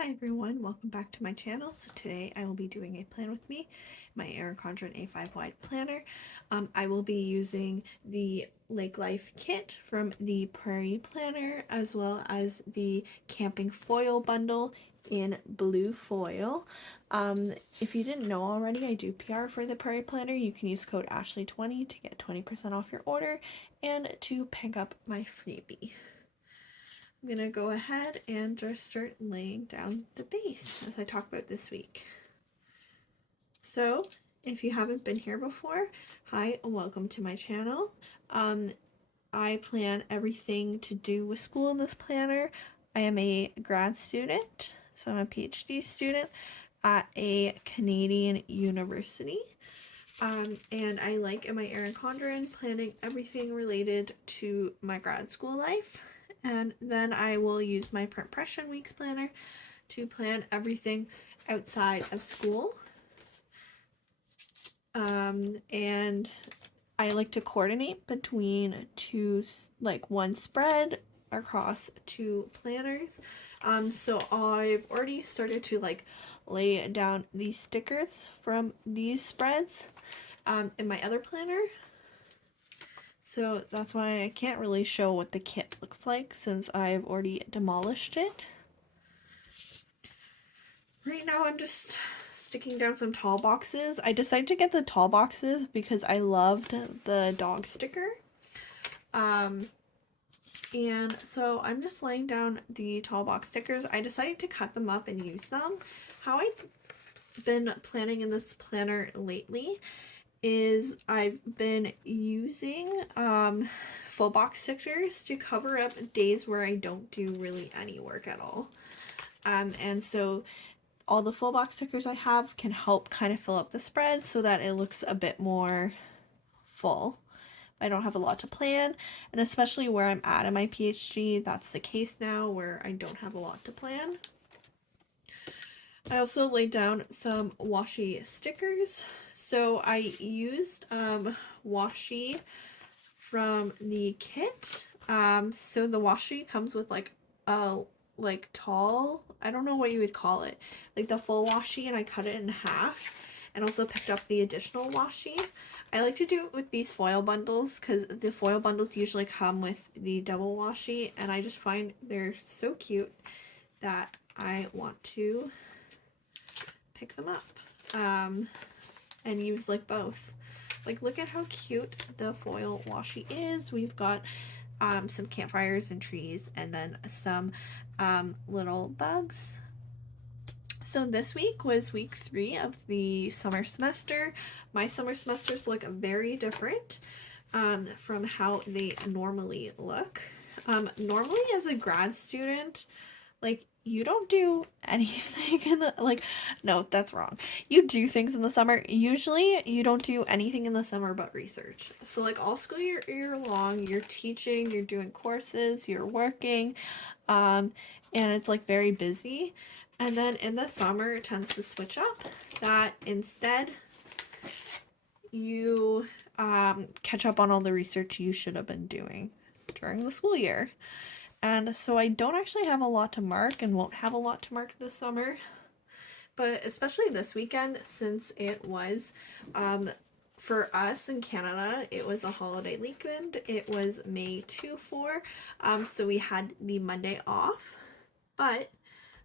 Hi everyone, welcome back to my channel. So today I will be doing a plan with me, my Erin Condren A5 wide planner. I will be using the Lake Life kit from the Prairie Planner as well as the camping foil bundle in blue foil. If you didn't know already, I do PR for the Prairie Planner. You can use code Ashley20 to get 20% off your order and to pick up my freebie. I'm gonna go ahead and just start laying down the base as I talk about this week. So if you haven't been here before, hi and welcome to my channel. I plan everything to do with school in this planner. I am a grad student, so I'm a PhD student at a Canadian university. And I like in my Erin Condren planning everything related to my grad school life. And then I will use my Print Impression Weeks planner to plan everything outside of school. And I like to coordinate between one spread across two planners. So I've already started to lay down these stickers from these spreads in my other planner. So that's why I can't really show what the kit looks like since I've already demolished it. Right now I'm just sticking down some tall boxes. I decided to get the tall boxes because I loved the dog sticker. And so I'm just laying down the tall box stickers. I decided to cut them up and use them. How I've been planning in this planner lately is I've been using full box stickers to cover up days where I don't do really any work at all. And so all the full box stickers I have can help kind of fill up the spread so that it looks a bit more full. I don't have a lot to plan, and especially where I'm at in my PhD, that's the case now where I don't have a lot to plan. I also laid down some washi stickers. So I used washi from the kit. So the washi comes with a tall, I don't know what you would call it, like the full washi, and I cut it in half and also picked up the additional washi. I like to do it with these foil bundles because the foil bundles usually come with the double washi, and I just find they're so cute that I want to pick them up and use both. Look at how cute the foil washi is. We've got some campfires and trees, and then some little bugs. So this week was week 3 of the summer semester. My summer semesters look very different from how they normally look. Normally as a grad student, you don't do anything in the, no, that's wrong. You do things in the summer. Usually you don't do anything in the summer but research. So all school year long, you're teaching, you're doing courses, you're working, and it's very busy. And then in the summer, it tends to switch up that instead you catch up on all the research you should have been doing during the school year. And so I don't actually have a lot to mark and won't have a lot to mark this summer. But especially this weekend, since it was, for us in Canada, it was a holiday weekend. It was May 2-4, so we had the Monday off. But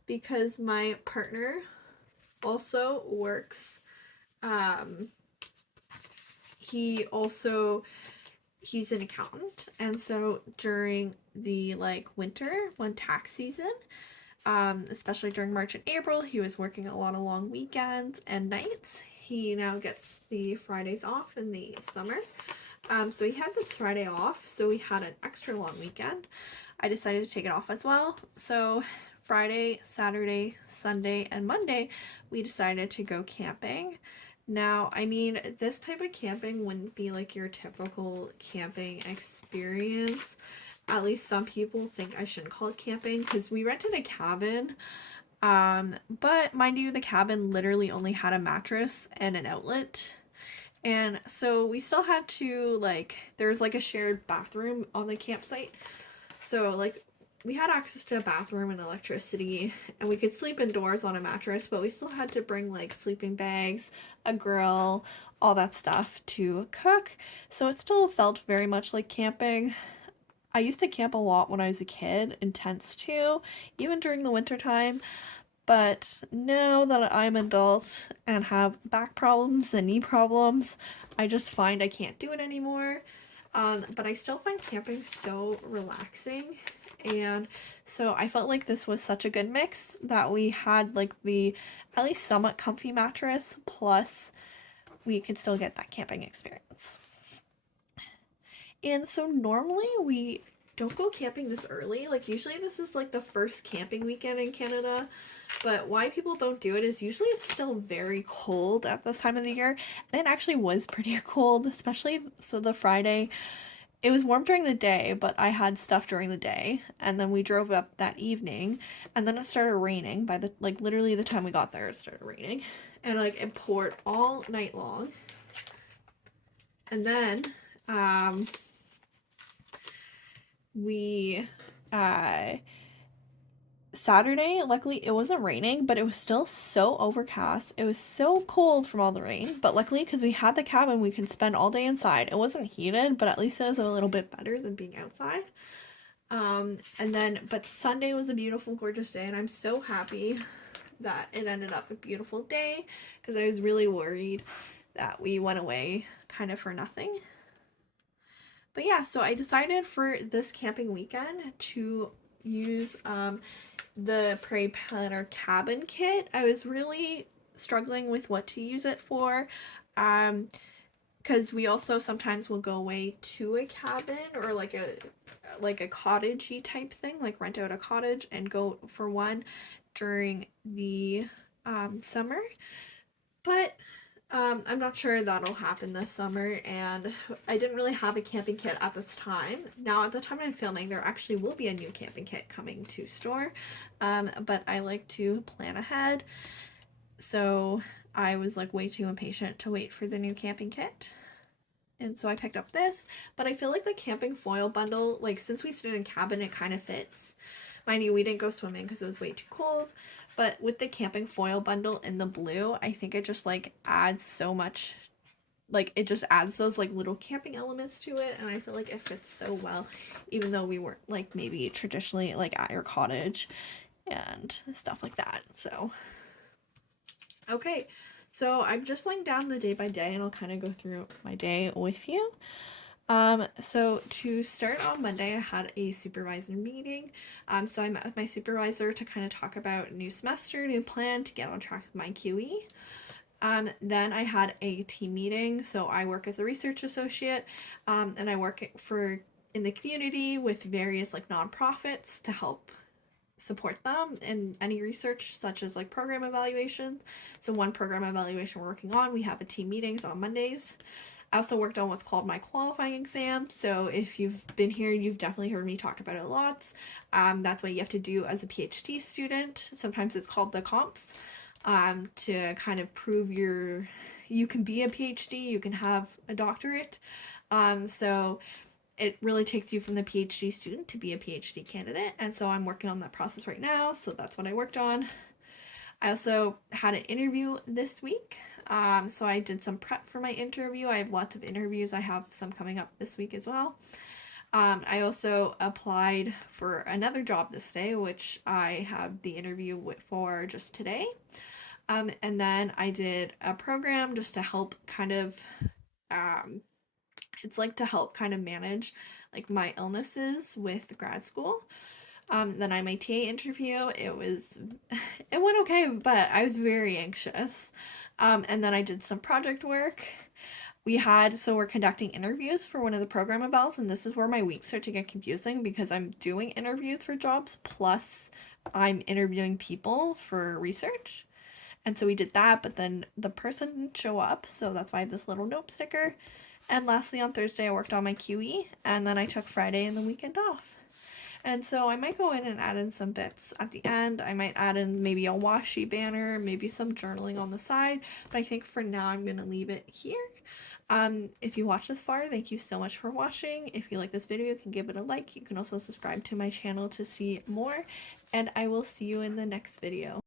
because my partner also works, he's an accountant, and so during the winter, when tax season, especially during March and April, he was working a lot of long weekends and nights. He now gets the Fridays off in the summer. So he had this Friday off, so we had an extra long weekend. I decided to take it off as well. So Friday, Saturday, Sunday, and Monday, we decided to go camping. Now, I mean, this type of camping wouldn't be your typical camping experience. At least some people think I shouldn't call it camping because we rented a cabin. But mind you, the cabin literally only had a mattress and an outlet. And so we still had to, there's a shared bathroom on the campsite. So, we had access to a bathroom and electricity, and we could sleep indoors on a mattress, but we still had to bring like sleeping bags, a grill, all that stuff to cook. So it still felt very much like camping. I used to camp a lot when I was a kid, intense too, even during the winter time. But now that I'm an adult and have back problems and knee problems, I just find I can't do it anymore. But I still find camping so relaxing. And so I felt like this was such a good mix that we had like the at least somewhat comfy mattress, plus we could still get that camping experience. And so normally we don't go camping this early. Like usually this is like the first camping weekend in Canada. But why people don't do it is usually it's still very cold at this time of the year. And it actually was pretty cold, especially so the Friday. It was warm during the day, but I had stuff during the day. And then we drove up that evening and then it started raining by the like literally the time we got there it started raining. And like it poured all night long. And then we Saturday, luckily it wasn't raining, but it was still so overcast. It was so cold from all the rain, but luckily because we had the cabin, we could spend all day inside. It wasn't heated, but at least it was a little bit better than being outside. And then, but Sunday was a beautiful, gorgeous day, and I'm so happy that it ended up a beautiful day because I was really worried that we went away kind of for nothing. But yeah, so I decided for this camping weekend to use the Prairie Planner cabin kit. I was really struggling with what to use it for, because we also sometimes will go away to a cabin or like a cottagey type thing, like rent out a cottage and go for one during the summer. But I'm not sure that'll happen this summer, and I didn't really have a camping kit at this time. Now, at the time I'm filming, there actually will be a new camping kit coming to store, but I like to plan ahead, so I was like way too impatient to wait for the new camping kit. And so I picked up this, but I feel like the camping foil bundle, like since we stayed in cabin, it kind of fits. Mind you, we didn't go swimming because it was way too cold, but with the camping foil bundle in the blue, I think it just like adds so much, like it just adds those like little camping elements to it, and I feel like it fits so well, even though we weren't like maybe traditionally like at your cottage and stuff like that. So okay, so I'm just laying down the day by day and I'll kind of go through my day with you. So to start on Monday, I had a supervisor meeting. So I met with my supervisor to kind of talk about new semester, new plan to get on track with my QE. Then I had a team meeting. So I work as a research associate, and I work in the community with various like nonprofits to help support them in any research such as like program evaluations. So one program evaluation we're working on, we have a team meetings on Mondays. I also worked on what's called my qualifying exam. So if you've been here, you've definitely heard me talk about it lots. That's what you have to do as a PhD student. Sometimes it's called the comps, to kind of prove you can be a PhD, you can have a doctorate. So it really takes you from the PhD student to be a PhD candidate. And so I'm working on that process right now. So that's what I worked on. I also had an interview this week. So I did some prep for my interview. I have lots of interviews. I have some coming up this week as well. I also applied for another job this day, which I have the interview for just today. And then I did a program just to help kind of, it's like to help kind of manage like my illnesses with grad school. Then I had my TA interview. It went okay, but I was very anxious. And then I did some project work. So we're conducting interviews for one of the program evals, and this is where my weeks start to get confusing because I'm doing interviews for jobs, plus I'm interviewing people for research. And so we did that, but then the person didn't show up, so that's why I have this little note sticker. And lastly, on Thursday, I worked on my QE, and then I took Friday and the weekend off. And so I might go in and add in some bits at the end. I might add in maybe a washi banner, maybe some journaling on the side, but I think for now I'm going to leave it here. If you watched this far, thank you so much for watching. If you like this video, you can give it a like. You can also subscribe to my channel to see more, and I will see you in the next video.